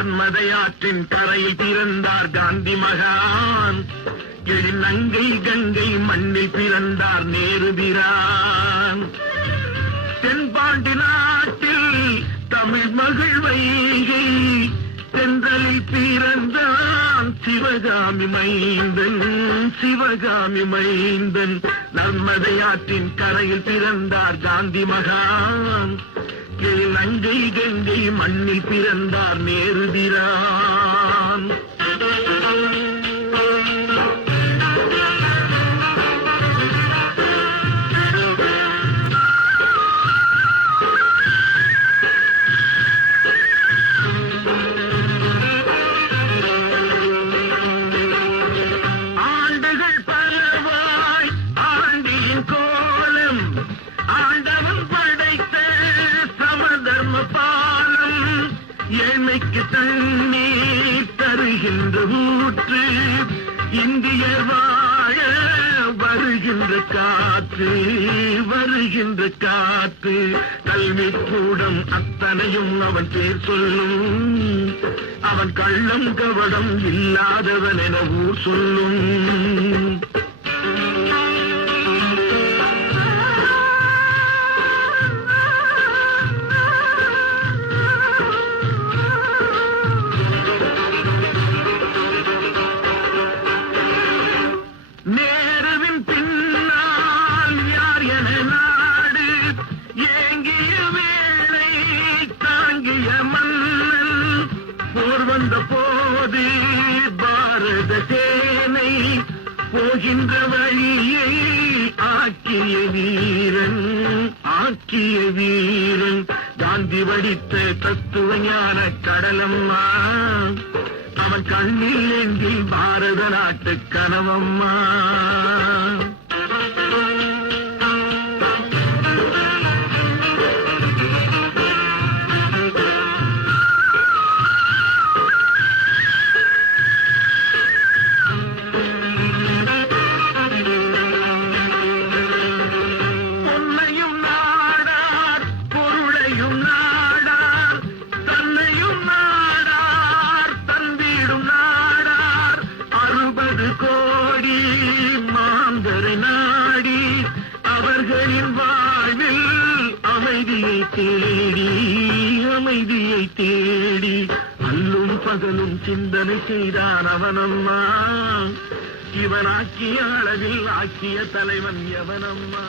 நர்மதையாற்றின் கரையில் பிறந்தார் காந்தி மகான். நங்கை கங்கை மண்ணில் பிறந்தார் நேருபிரான். தென்பாண்டி நாட்டில் தமிழ் மகள் வைகை தென்றலில் பிறந்தான் சிவகாமி மைந்தன். சிவகாமி மைந்தன் நர்மதையாற்றின் கரையில் பிறந்தார் காந்தி மகான். நங்கை கங்கை மண்ணில் பிறந்தார் நேருபிரான். ஏழ்மைக்கு தண்ணீர் தருகின்ற ஊற்று, இந்தியர் வாழ வருகின்ற காற்று. வருகின்ற காற்று கல்விக் கூடம் அத்தனையும் அவன் பேர் சொல்லும். அவன் கள்ளம் கவடம் இல்லாதவன் என ஊர் சொல்லும். நேருவின் பின்னால் யார் என நாடு ஏங்கிய வேளை தாங்கிய மன்னன். போர் வந்த போது பாரத சேனை போகின்ற வழியை ஆக்கிய வீரன். ஆக்கிய வீரன் காந்தி வடித்த தத்துவ ஞான கடலம்மா. அவன் கண்ணில் ஏந்தி பாரத நாட்டு கனவம்மா. பொன்னையும் நாடார் பொருளையும் நாடார் தன்னையும் நாடார் தன் வீடும் நாடார் 60 கோடி மாந்தரை நாடி அவர்களின் வாழ்வில் அமைதியை தேடி. அமைதியை தேடி அல்லும் பகலும் சிந்தனை செய்தான் அவனம்மா. இவன் ஆக்கிய அளவில் ஆக்கிய தலைவன் எவனம்மா.